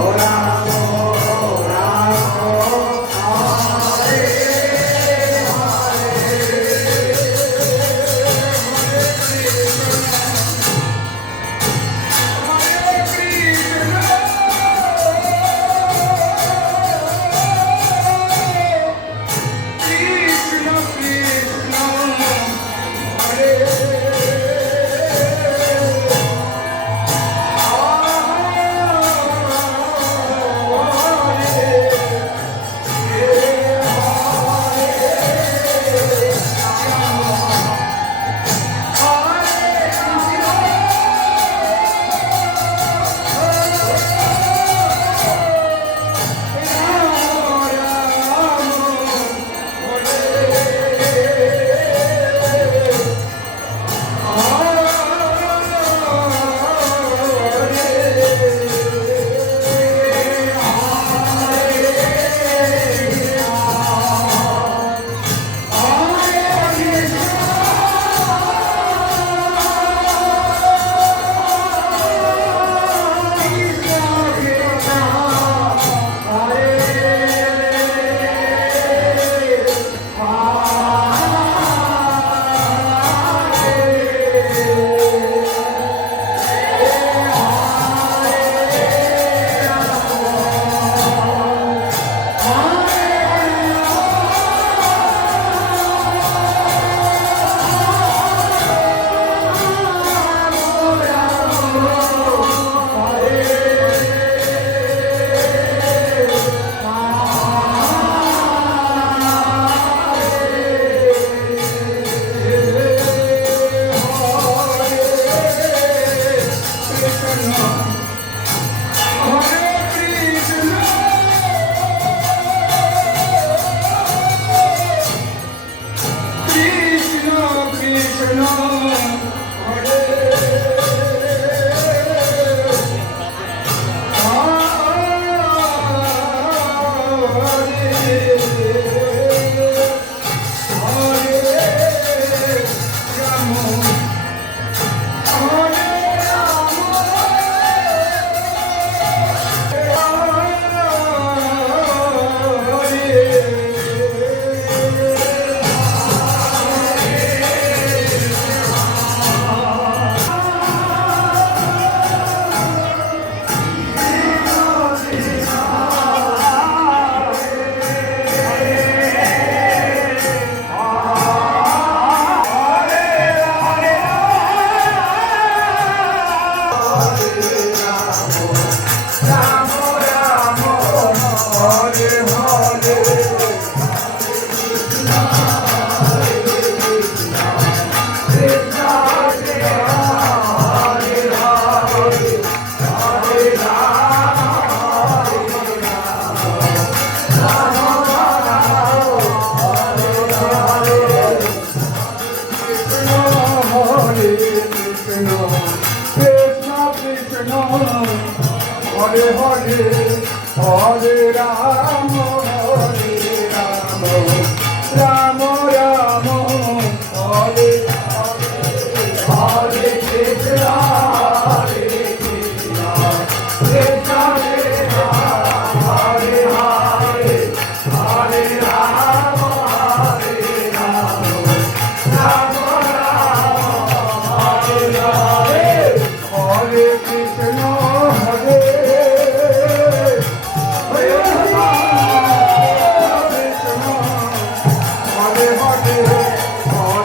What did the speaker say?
Hola. Hare Hare Hare Ram.